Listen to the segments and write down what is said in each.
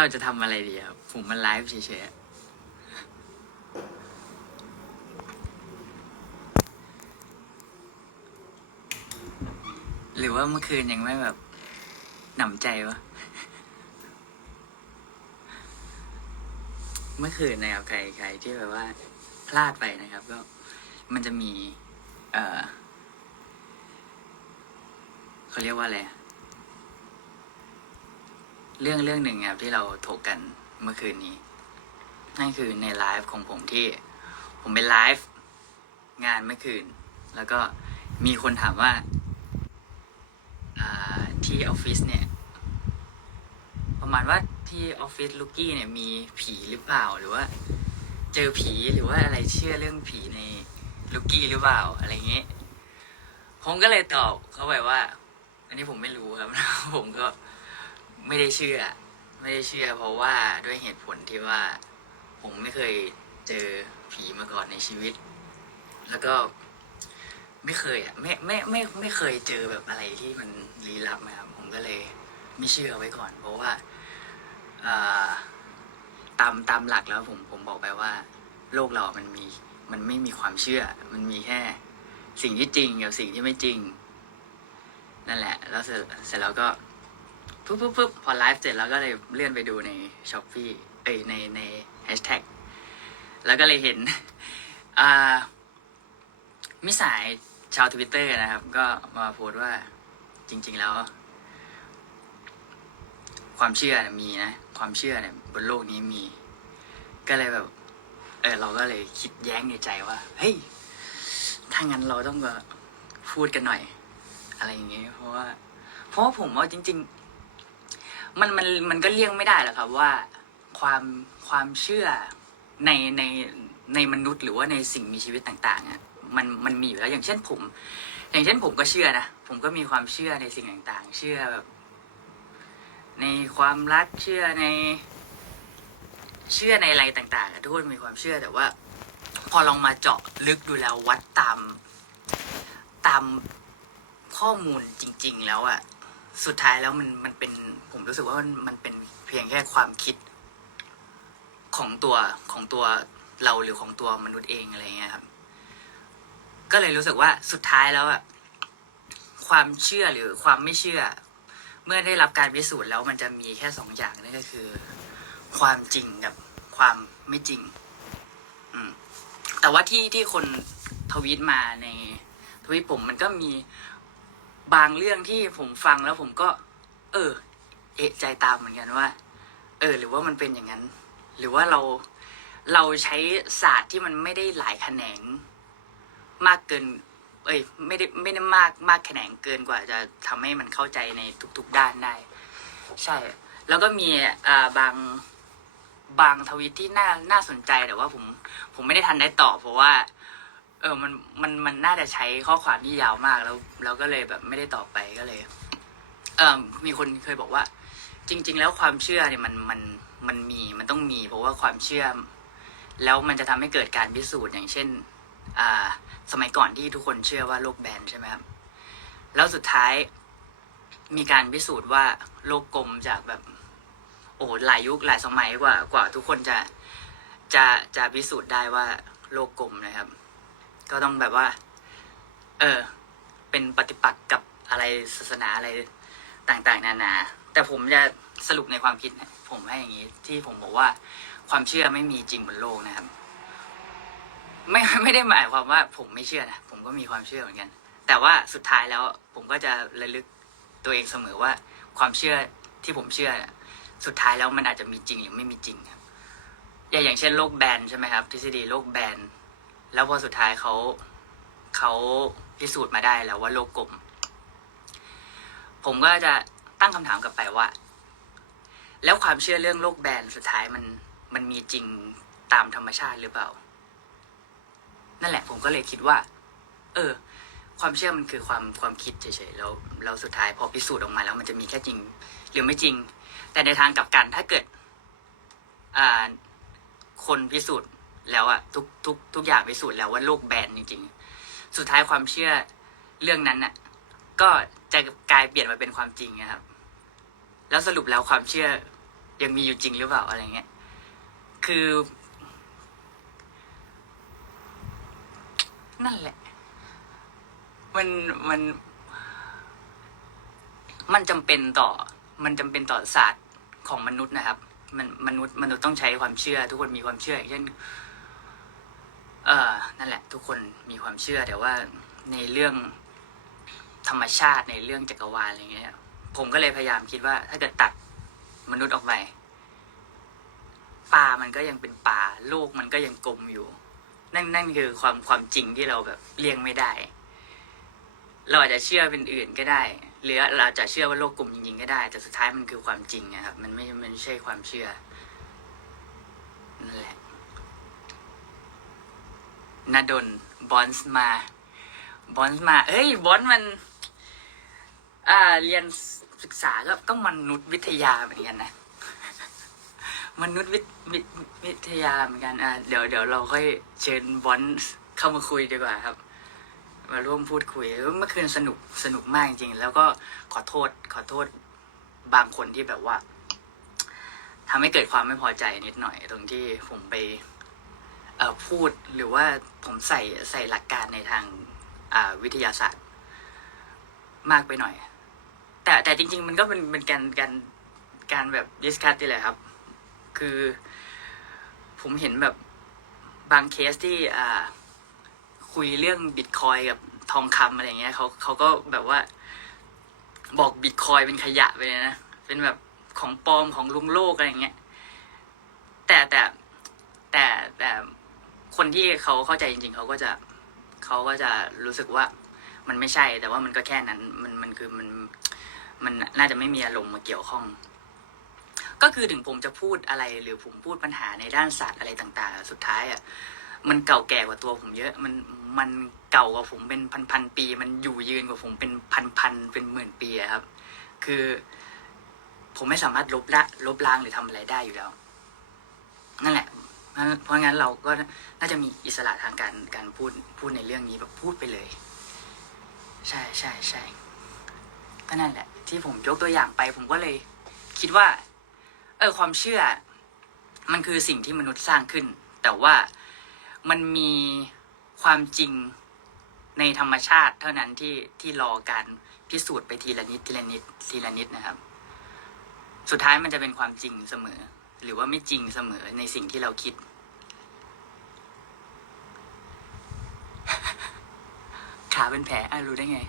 เราจะทำอะไรดีครับ ผมมันไลฟ์เฉยๆ หรือว่าเมื่อคืนยังไม่แบบหนำใจวะ เมื่อคืนนะครับใครใครที่แบบว่า พลาดไปนะครับ ก็มันจะมี เออเขาเรียกว่าอะไรอะ เรื่องเรื่องหนึ่งครับที่เราถกกันเมื่อคืนนี้ นั่นคือในไลฟ์ของผมที่ ผมเป็นไลฟ์งานเมื่อคืน แล้วก็มีคนถามว่าที่ออฟฟิศเนี่ย ประมาณว่าที่ออฟฟิศลูกี้เนี่ยมีผีหรือเปล่าหรือว่า เจอผีหรือว่าอะไรเชื่อเรื่องผีในลูกี้หรือเปล่าอะไรเงี้ยผมก็เลยตอบเขาไปว่า อันนี้ผมไม่รู้ครับผมก็ ไม่ได้เชื่อ ไม่ได้เชื่อ เพราะว่าด้วยเหตุผลที่ว่า ผมไม่เคยเจอผีมาก่อนในชีวิต แล้วก็ไม่เคยอะไม่ไม่ไม่ไม่เคยเจอแบบอะไรที่มันลี้ลับนะครับผมก็เลยไม่เชื่อไว้ก่อน เพราะว่าตามตามหลักแล้วผมผมบอกไปว่า โลกเรา มันมีมันไม่มีความเชื่อ มันมีแค่ สิ่งที่จริงกับสิ่งที่ไม่จริง นั่นแหละ แล้วเสร็เสร็จแล้วก็ ปุ๊บปุ๊บปุ๊บพอไลฟ์เสร็จแล้วก็เลยเลื่อนไปดูในช้อปปี้เอ้ยในในแฮชแท็กแล้วก็เลยเห็นอ่ามิสายชาวทวิตเตอร์นะครับ ก็มาโพสต์ว่าจริง ๆ แล้ว ความเชื่อมีนะ ความเชื่อเนี่ยบนโลกนี้มี ก็เลยแบบ เออเราก็เลยคิดแย้งในใจว่า เฮ้ย ถ้างั้นเราต้องมาพูดกันหน่อย อะไรอย่างเงี้ยเพราะว่าเพราะว่าผมว่าจริง ๆ มันมันมันก็เลี่ยงไม่ได้หรอกครับว่าความความเชื่อในในในมนุษย์หรือว่าในสิ่งมีชีวิตต่างๆอะมันมันมีอยู่แล้วอย่างเช่นผม อย่างเช่นผมก็เชื่อนะผมก็มีความเชื่อในสิ่งต่าง ๆ เชื่อแบบในความรักเชื่อใน เชื่อในอะไรต่างๆทุกคนมีความเชื่อแต่ว่า พอลองมาเจาะลึกดูแล้ววัดตามตามข้อมูลจริง ๆ แล้วอะ สุดท้ายแล้วมันมันเป็นผมรู้สึกว่ามันมันเป็นเพียงแค่ความคิดของตัวของตัวเราหรือของตัวมนุษย์เองอะไรเงี้ยครับ ก็เลยรู้สึกว่าสุดท้ายแล้วอะความเชื่อหรือความไม่เชื่อ เมื่อได้รับการพิสูจน์แล้วมันจะมีแค่สองอย่างนั่นก็คือ ความจริงกับความไม่จริง อืม แต่ว่าที่ที่คนทวีตมาในทวีตผมมันก็มี บางเรื่องที่ผมฟังแล้วผมก็ เออ เอะใจตามเหมือนกันว่า เออ หรือว่ามันเป็นอย่างนั้น หรือว่าเราเราใช้ศาสตร์ที่มันไม่ได้หลายแขนง มากเกิน เอ้ย ไม่ได้ไม่ได้มากมากแขนงเกินกว่าจะทำให้มันเข้าใจในทุก ๆด้านได้ ใช่ แล้วก็มีอ่าบางบางทวิตที่น่าน่าสนใจแต่ว่าผมผมไม่ได้ทันได้ตอบเพราะว่า เออมันมันมันน่าจะใช้ข้อความที่ยาวมากแล้วเราก็เลยแบบไม่ได้ตอบไปก็เลย เออมีคนเคยบอกว่า จริง ๆ แล้วความเชื่อเนี่ยมันมันมันมีมันต้องมี เพราะว่าความเชื่อ แล้วมันจะทำให้เกิดการพิสูจน์อย่างเช่น อ่า สมัยก่อนที่ทุกคนเชื่อว่าโลกแบนใช่ไหมครับแล้วสุดท้ายมีการพิสูจน์ว่าโลกกลมจากแบบ โอ้โหหลายยุคหลายสมัยกว่ากว่า ทุกคนจะจะจะพิสูจน์ได้ว่าโลกกลมนะครับ ก็ต้องแบบว่า เออ เป็นปฏิปักษ์กับอะไรศาสนาอะไรต่างๆ นานา แต่ผมจะสรุปในความคิดผมให้อย่างนี้ ที่ผมบอกว่า ความเชื่อไม่มีจริงบนโลกนะครับ ไม่ไม่ได้หมายความว่าผมไม่เชื่อนะผมก็มีความเชื่อเหมือนกัน แต่ว่าสุดท้ายแล้ว ผมก็จะระลึกตัวเองเสมอว่า ความเชื่อที่ผมเชื่อนะสุดท้ายแล้วมันอาจจะมีจริงหรือไม่มีจริงครับอย่างอย่างเช่นโลกแบนใช่ไหมครับ ทฤษฎีโลกแบน แล้วพอสุดท้ายเขาเขาพิสูจน์มาได้แล้วว่าโลกกลม ผมก็จะตั้งคำถามกลับไปว่า แล้วความเชื่อเรื่องโลกแบนสุดท้ายมันมันมีจริงตามธรรมชาติหรือเปล่า นั่นแหละผมก็เลยคิดว่า เออ ความเชื่อมันคือความความคิดเฉยๆแล้วแล้วสุดท้ายพอพิสูจน์ออกมาแล้วมันจะมีแค่จริง หรือไม่จริง แต่ในทางกลับกันถ้าเกิด อ่า คนพิสูจน์ แล้วอะทุกทุกทุกอย่างพิสูจน์แล้วว่าโลกแบนจริง ๆ สุดท้ายความเชื่อเรื่องนั้นน่ะก็จะกลายเปลี่ยนมาเป็นความจริงนะครับ แล้วสรุปแล้วความเชื่อยังมีอยู่จริงหรือเปล่าอะไรเงี้ย คือ นั่นแหละ มันมัน มันจำเป็นต่อ มันจำเป็นต่อศาสตร์ของมนุษย์นะครับ มันมนุษย์มนุษย์ต้องใช้ความเชื่อ ทุกคนมีความเชื่ออย่างเช่น เออนั่นแหละทุกคนมีความเชื่อแต่ว่าในเรื่องธรรมชาติในเรื่องจักรวาลอะไรเงี้ย ผมก็เลยพยายามคิดว่า ถ้าเกิดตัดมนุษย์ออกไปปลามันก็ยังเป็นปลาโลกมันก็ยังกลมอยู่ นั่นนั่นคือความความจริงที่เราแบบเลี่ยงไม่ได้ เราอาจจะเชื่อเป็นอื่นก็ได้ หรือเราอาจะเชื่อว่าโลกกลมจริงๆก็ได้ แต่สุดท้ายมันคือความจริงนะครับ มันไม่มันไม่ใช่ความเชื่อนั่นแหละ นาดนบอนส์มา บอนส์มา เอ้ย บอนส์มัน อ่า เรียนศึกษาก็ก็มนุษยวิทยาเหมือนกันนะ มนุษยวิทวิทยาเหมือนกัน อ่า เดี๋ยวเดี๋ยวเราค่อยเชิญบอนส์เข้ามาคุยดีกว่าครับ มาร่วมพูดคุย เมื่อคืนสนุกสนุกมากจริงๆแล้วก็ขอโทษ ขอโทษบางคนที่แบบว่าทำให้เกิดความไม่พอใจนิดหน่อยตรงที่ผมไป พูดหรือว่าผมใส่ใส่หลักการในทางวิทยาศาสตร์ มากไปหน่อย แต่แต่จริง ๆ มันก็เป็นเป็นการการการแบบดิสคัตนี่แหละครับ คือผมเห็นแบบบางเคสที่อ่าคุยเรื่องบิตคอยกับทองคำอะไรเงี้ยเขาเขาก็แบบว่าบอกบิตคอยเป็นขยะไปเลยนะ เป็นแบบของปลอมของลุงโลกอะไรเงี้ยแต่แต่แต่แต่ คนที่เขาเข้าใจจริง ๆ เขาก็จะเขาก็จะรู้สึกว่ามันไม่ใช่ แต่ว่ามันก็แค่นั้น มันมันคือมันมันน่าจะไม่มีอารมณ์มาเกี่ยวข้อง ก็คือถึงผมจะพูดอะไรหรือผมพูดปัญหาในด้านศาสตร์อะไรต่างๆ สุดท้ายอะมันเก่าแก่กว่าตัวผมเยอะ มันมันเก่ากว่าผมเป็นพันพันๆปี มันอยู่ยืนกว่าผมเป็นพันพันๆเป็นหมื่นปีครับ คือผมไม่สามารถลบละลบล้างหรือทำอะไรได้อยู่แล้ว นั่นแหละ เพราะงั้นเราก็น่าจะมีอิสระทางการการพูดพูดในเรื่องนี้แบบพูดไปเลย ใช่ใช่ใช่ก็นั่นแหละ ที่ผมยกตัวอย่างไป ผมก็เลย คิดว่า เออความเชื่อ มันคือสิ่งที่มนุษย์สร้างขึ้น แต่ว่ามันมีความจริงในธรรมชาติ เท่านั้นที่ที่รอการพิสูจน์ไปทีละนิดทีละนิดทีละนิดนะครับ สุดท้ายมันจะเป็นความจริงเสมอ หรือว่าไม่จริงเสมอในสิ่งที่เราคิด ขา เป็นแผลอะรู้ได้ไง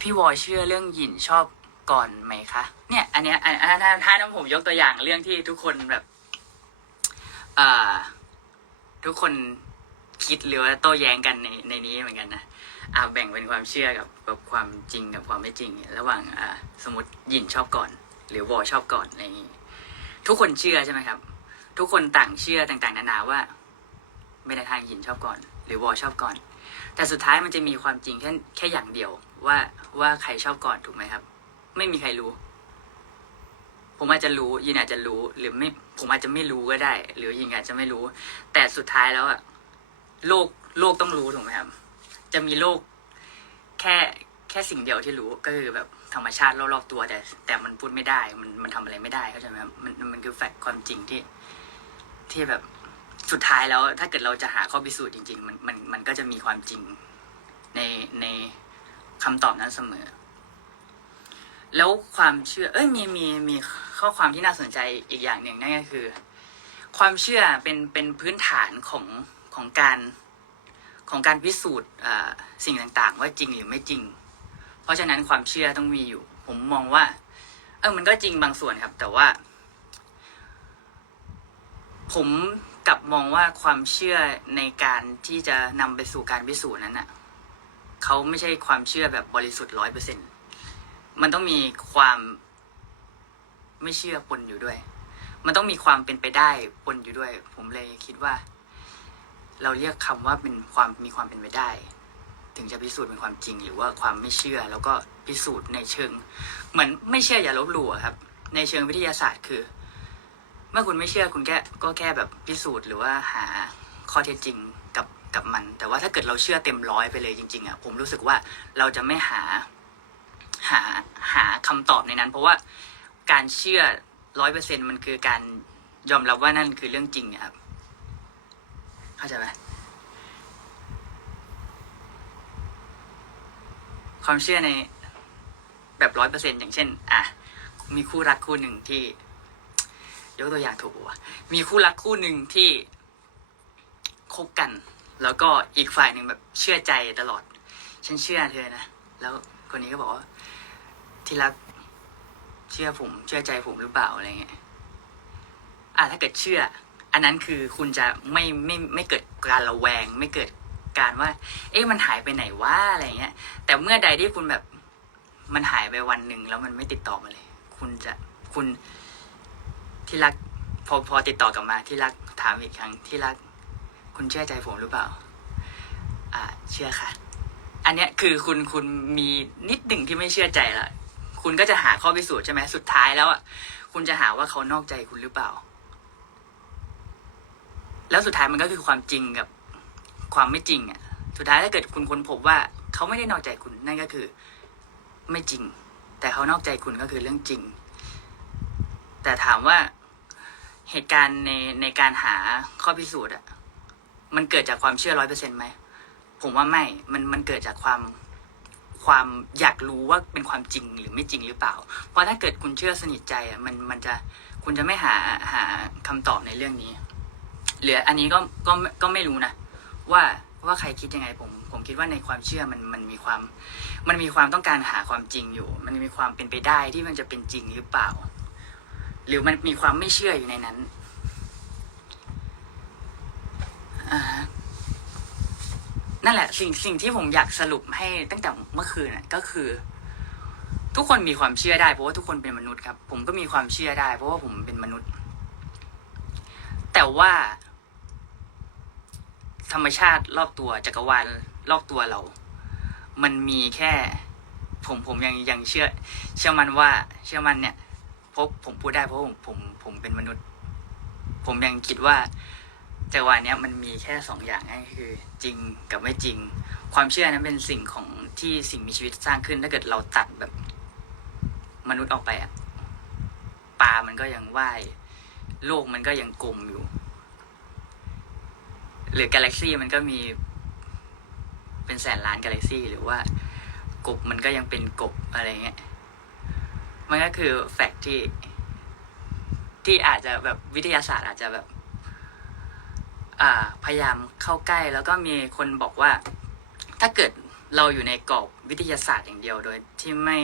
พี่วอเชื่อเรื่องหยินชอบก่อนไหมคะ เนี่ย อันเนี้ยอันอันถ้าถ้าถ้าผมยกตัวอย่างเรื่องที่ทุกคนแบบอ่าทุกคนคิดหรือว่าโต้แย้งกันในในนี้เหมือนกันนะอ่าแบ่งเป็นความเชื่อกับกับความจริงกับความไม่จริง ระหว่างอ่าสมมติหยินชอบก่อน หรือวอชอบก่อนอะไรอย่างนี้ทุกคนเชื่อใช่ไหมครับ ทุกคนต่างเชื่อต่างๆ นานาว่า ไม่ในทางหยินชอบก่อน หรือวอชอบก่อน แต่สุดท้ายมันจะมีความจริงแค่แค่อย่างเดียวว่าว่าใครชอบก่อนถูกไหมครับ ไม่มีใครรู้ ผมอาจจะรู้ยินอาจจะรู้ หรือไม่ผมอาจจะไม่รู้ก็ได้ หรือยิงอาจจะไม่รู้ แต่สุดท้ายแล้วอะโลกโลกต้องรู้ถูกไหมครับ จะมีโลกแค่แค่สิ่งเดียวที่รู้ก็คือแบบธรรมชาติรอบๆตัว แต่ แต่มันพูดไม่ได้ มันมันทำอะไรไม่ได้เข้าใจไหมครับมันมันคือแฟกต์ความจริงที่ที่แบบ สุดท้ายแล้วถ้าเกิดเราจะหาข้อพิสูจน์จริง ๆ มันมันมันก็จะมีความจริงในในคำตอบนั้นเสมอ แล้วความเชื่อ เอ้ยมีมีมีข้อความที่น่าสนใจอีกอย่างหนึ่งนั่นก็คือ ความเชื่อเป็นเป็นพื้นฐานของของการของการพิสูจน์สิ่งต่างๆ ว่าจริงหรือไม่จริง เพราะฉะนั้นความเชื่อต้องมีอยู่ ผมมองว่า เออมันก็จริงบางส่วนครับ แต่ว่า ผม กลับมองว่าความเชื่อในการที่จะนำไปสู่การพิสูจน์นั้นน่ะเขาไม่ใช่ความเชื่อแบบบริสุทธิ์ร้อยเปอร์เซ็นต์มันต้องมีความไม่เชื่อปนอยู่ด้วย มันต้องมีความเป็นไปได้ปนอยู่ด้วย ผมเลยคิดว่า เราเรียกคำว่าเป็นความมีความเป็นไปได้ ถึงจะพิสูจน์เป็นความจริง หรือว่าความไม่เชื่อ แล้วก็พิสูจน์ในเชิง เหมือนไม่เชื่ออย่าลบหลู่ครับ ในเชิงวิทยาศาสตร์คือ เมื่อคุณไม่เชื่อคุณแค่ก็แค่แบบพิสูจน์หรือว่าหาข้อเท็จจริงกับกับมัน แต่ว่าถ้าเกิดเราเชื่อเต็มร้อยไปเลยจริง ๆอะผมรู้สึกว่าเราจะไม่หาหาหาคำตอบในนั้น เพราะว่าการเชื่อร้อยเปอร์เซ็นมันคือการยอมรับว่านั่นคือเรื่องจริงครับเข้าใจไหมความเชื่อในแบบร้อยเปอร์เซ็นอย่างเช่น อะ มีคู่รักคู่หนึ่งที่ ยกตัวอย่างถูกปะวะมีคู่รักคู่หนึ่งที่คบกัน แล้วก็อีกฝ่ายหนึ่งแบบเชื่อใจตลอด ฉันเชื่อเธอนะ แล้วคนนี้ก็บอกว่า ที่รักเชื่อผมเชื่อใจผมหรือเปล่าอะไรเงี้ยอะถ้าเกิดเชื่อ อันนั้นคือคุณจะไม่ไม่ไม่เกิดการระแวง ไม่เกิดการว่า เอ๊ะมันหายไปไหนวะอะไรเงี้ย แต่เมื่อใดที่คุณแบบมันหายไปวันหนึ่งแล้วมันไม่ติดต่อมาเลย คุณจะคุณ ที่รักพอพอติดต่อกลับมาที่รักถามอีกครั้งที่รัก คุณเชื่อใจผมหรือเปล่า อ่า เชื่อค่ะ อันเนี้ยคือคุณคุณมีนิดหนึ่งที่ไม่เชื่อใจละคุณก็จะหาข้อพิสูจน์ใช่ไหมสุดท้ายแล้วอะคุณจะหาว่าเขานอกใจคุณหรือเปล่า แล้วสุดท้ายมันก็คือความจริงกับความไม่จริงอะ สุดท้ายถ้าเกิดคุณค้นพบว่า เขาไม่ได้นอกใจคุณนั่นก็คือ ไม่จริง แต่เขานอกใจคุณก็คือเรื่องจริง แต่ถามว่าเหตุการณ์ในในการหาข้อพิสูจน์อะมันเกิดจากความเชื่อร้อยเปอร์เซ็นต์ไหมผมว่าไม่ มันมันเกิดจากความความอยากรู้ว่าเป็นความจริงหรือไม่จริงหรือเปล่า เพราะถ้าเกิดคุณเชื่อสนิทใจอะมันมันจะคุณจะไม่หาหาคำตอบในเรื่องนี้เหลืออันนี้ก็ก็ก็ไม่รู้นะว่าว่าใครคิดยังไงผมผมคิดว่าในความเชื่อมันมันมีความ มันมีความต้องการหาความจริงอยู่ มันมีความเป็นไปได้ที่มันจะเป็นจริงหรือเปล่า หรือมันมีความไม่เชื่ออยู่ในนั้นนั่นแหละ สิ่งสิ่งที่ผมอยากสรุปให้ตั้งแต่เมื่อคืนน่ะก็คือ ทุกคนมีความเชื่อได้เพราะว่าทุกคนเป็นมนุษย์ครับ ผมก็มีความเชื่อได้ เพราะว่าผมเป็นมนุษย์ แต่ว่า ธรรมชาติรอบตัวจักรวาลรอบตัวเรา มันมีแค่ ผมผมยังยังเชื่อ เชื่อมันว่า เชื่อมันเนี่ย เพราะผมพูดได้เพราะผมผมผมเป็นมนุษย์ ผมยังคิดว่าจักรวาลเนี้ยมันมีแค่สองอย่างนั่นคือ จริงกับไม่จริง ความเชื่อนั้นเป็นสิ่งของที่สิ่งมีชีวิตสร้างขึ้นถ้าเกิดเราตัดแบบ มนุษย์ออกไปอะปลามันก็ยังว่ายโลกมันก็ยังกลมอยู่ หรือกาแล็กซี่มันก็มี เป็นแสนล้านกาแล็กซี่หรือว่ากบมันก็ยังเป็นกบอะไรเงี้ย มันก็คือแฟกต์ที่ ที่อาจจะแบบวิทยาศาสตร์อาจจะแบบ อ่า พยายามเข้าใกล้ แล้วก็มีคนบอกว่า ถ้าเกิดเราอยู่ในกรอบวิทยาศาสตร์อย่างเดียวโดย ที่ไม่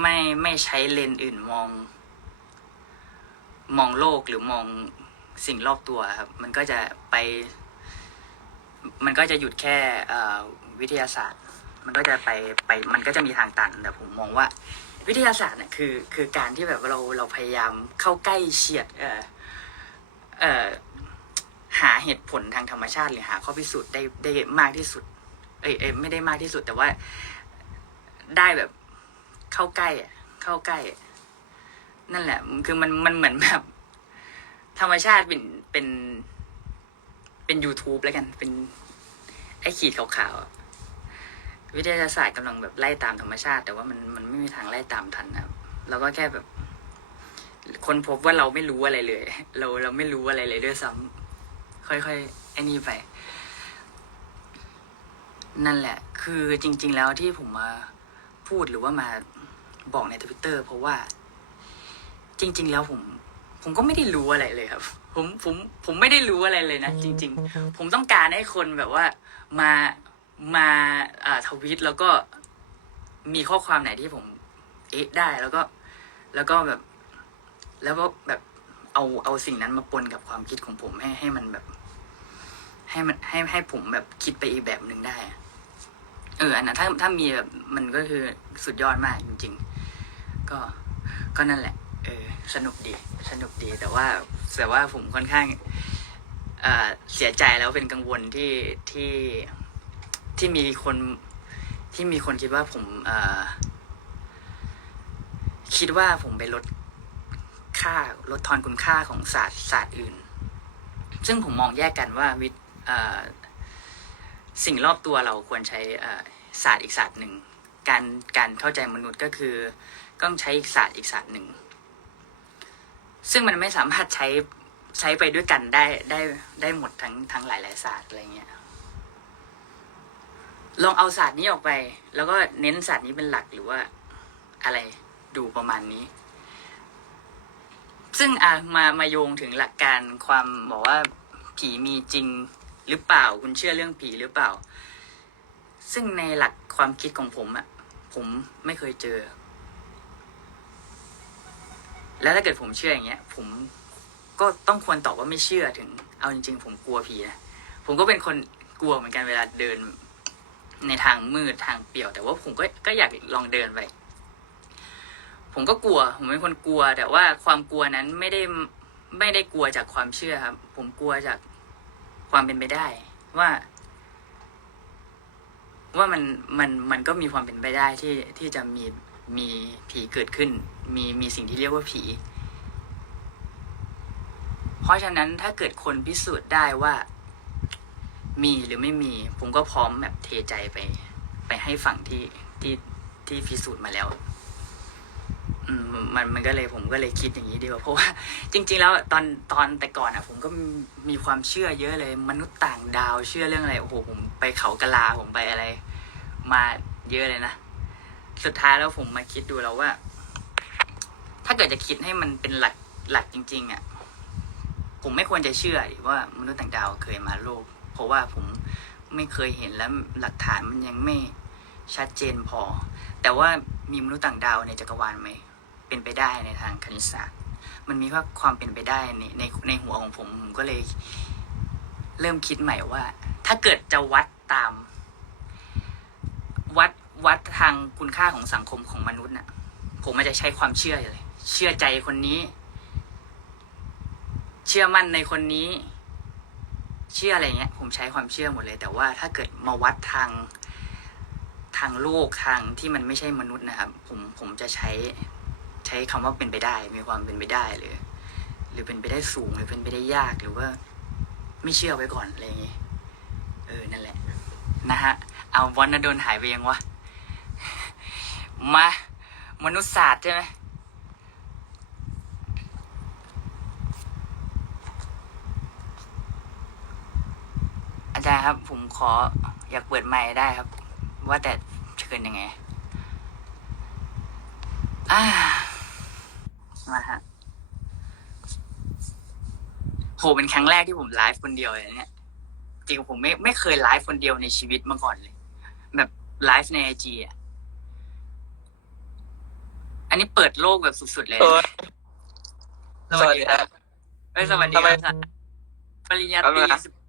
ไม่ไม่ใช้เลนส์อื่นมอง มองโลกหรือมองสิ่งรอบตัวครับ มันก็จะไป มันก็จะหยุดแค่วิทยาศาสตร์ มันก็จะไปไป มันก็จะมีทางตันแต่ผมมองว่า วิทยาศาสตร์เนี่ยคือคือการที่แบบเราเราพยายามเข้าใกล้เฉียดเออเออหาเหตุผลทางธรรมชาติหรือหาข้อพิสูจน์ได้ได้มากที่สุด เอ้ยเอ้ยไม่ได้มากที่สุด แต่ว่าได้แบบเข้าใกล้อะเข้าใกล้ นั่นแหละ คือมันมันเหมือนแบบ ธรรมชาติเป็นเป็นเป็น YouTube แล้วกัน เป็นไอ้ขีดขาวๆ วิทยาศาสตร์กำลังแบบไล่ตามธรรมชาติ แต่ว่ามันมันไม่มีทางไล่ตามทันนะครับเราก็แค่แบบคนพบว่าเราไม่รู้อะไรเลย เราเราไม่รู้อะไรเลยด้วยซ้ำค่อยๆไอ้นี่ไป นั่นแหละ คือจริง ๆ แล้วที่ผมมาพูดหรือว่ามาบอกในทวิตเตอร์เพราะว่า จริง ๆ แล้วผมผมก็ไม่ได้รู้อะไรเลยครับ ผมผมผมไม่ได้รู้อะไรเลยนะจริง ๆ ผมต้องการให้คนแบบว่ามา มาอ่าทวีตแล้วก็มีข้อความไหนที่ผม เอ๊ะได้แล้วก็ แล้วก็แบบ แล้วก็แบบเอาเอาสิ่งนั้นมาปนกับความคิดของผมให้ให้มันแบบ ให้มันให้ให้ผมแบบคิดไปอีกแบบหนึ่งได้อะเอออันนั้นถ้าถ้ามีแบบมันก็คือสุดยอดมากจริง ๆ ก็ก็นั่นแหละ เออ สนุกดี สนุกดี แต่ว่าแต่ว่าผมค่อนข้างเอ่อเสียใจแล้วเป็นกังวลที่ที่ ที่มีคนที่มีคนคิดว่าผมอคิดว่าผมไปลดค่าลดทอนคุณค่าของศาสตร์ศาสตร์อื่น ซึ่งผมมองแยกกันว่าวิทย์สิ่งรอบตัวเราควรใช้ศาสตร์อีกศาสตร์หนึ่ง การการเข้าใจมนุษย์ก็คือต้องใช้อีกศาสตร์อีกศาสตร์หนึ่ง ซึ่งมันไม่สามารถใช้ใช้ไปด้วยกันได้ได้ได้หมดทั้งทั้งหลายหลายศาสตร์อะไรเงี้ย ลองเอาศาสตร์นี้ออกไป แล้วก็เน้นศาสตร์นี้เป็นหลักหรือว่าอะไรดูประมาณนี้ ซึ่งอะมามาโยงถึงหลักการความบอกว่าผีมีจริงหรือเปล่า คุณเชื่อเรื่องผีหรือเปล่า ซึ่งในหลักความคิดของผมอะผมไม่เคยเจอ แล้วถ้าเกิดผมเชื่ออย่างเงี้ย ผมก็ต้องควรตอบว่าไม่เชื่อถึง เอาจริง ๆ ผมกลัวผีนะผมก็เป็นคนกลัวเหมือนกันเวลาเดิน ในทางมืดทางเปี่ยว แต่ว่าผมก็ก็อยากลองเดินไป ผมก็กลัว ผมเป็นคนกลัว แต่ว่าความกลัวนั้นไม่ได้ไม่ได้กลัวจากความเชื่อครับ ผมกลัวจากความเป็นไปได้ ว่า ว่ามันมันมันก็มีความเป็นไปได้ที่ที่จะมีมีผีเกิดขึ้น มีมีสิ่งที่เรียกว่าผี เพราะฉะนั้นถ้าเกิดคนพิสูจน์ได้ว่า มีหรือไม่มี ผมก็พร้อมแบบเทใจไป ไปให้ฝั่งที่ที่ที่พิสูจน์มาแล้วมันมันก็เลยผมก็เลยคิดอย่างนี้ดีกว่าเพราะว่า จริง ๆ แล้วตอนตอนแต่ก่อนอะ ผมก็มีความเชื่อเยอะเลย มนุษย์ต่างดาวเชื่อเรื่องอะไรโอ้โหผมไปเขากะลาผมไปอะไร มาเยอะเลยนะสุดท้ายแล้วผมมาคิดดูแล้วว่า ถ้าเกิดจะคิดให้มันเป็นหลักหลักจริง ๆ อะ ผมไม่ควรจะเชื่อว่า มนุษย์ต่างดาวเคยมาโลก เพราะว่าผมไม่เคยเห็นและหลักฐานมันยังไม่ชัดเจนพอ แต่ว่ามีมนุษย์ต่างดาวในจักรวาลไหม เป็นไปได้ในทางคณิตศาสตร์ มันมีว่าความเป็นไปได้ในในในหัวของผมผมก็เลย เริ่มคิดใหม่ว่า ถ้าเกิดจะวัดตาม วัดวัดทางคุณค่าของสังคมของมนุษย์น่ะ ผมมันจะใช้ความเชื่อเลย เชื่อใจคนนี้ เชื่อมั่นในคนนี้ เชื่ออะไรเงี้ยผมใช้ความเชื่อหมดเลย แต่ว่าถ้าเกิดมาวัดทางทางโลกทางที่มันไม่ใช่มนุษย์นะครับ ผมผมจะใช้ใช้คำว่าเป็นไปได้ มีความเป็นไปได้หรือหรือเป็นไปได้สูงหรือเป็นไปได้ยากหรือว่า ไม่เชื่อไว้ก่อนอะไรอย่างงี้เออนั่นแหละ นะฮะ เอาวันนโดนหายไปยังวะมามนุษยศาสตร์ใช่ไหม จารย์ครับ ผมขออยากเปิดไมค์ได้ครับ ว่าแต่เชิญยังไงอ่ามาฮะโหเป็นครั้งแรกที่ผมไลฟ์คนเดียวเลยเนี่ยจริงๆผมไม่ไม่เคยไลฟ์คนเดียวในชีวิตมาก่อนเลย แบบไลฟ์ในไอจีอะอันนี้เปิดโลกแบบสุดๆเลยเออสวัสดีครับเอ้ยสวัสดีทำไมครับปริญญาแป๊บตนึรี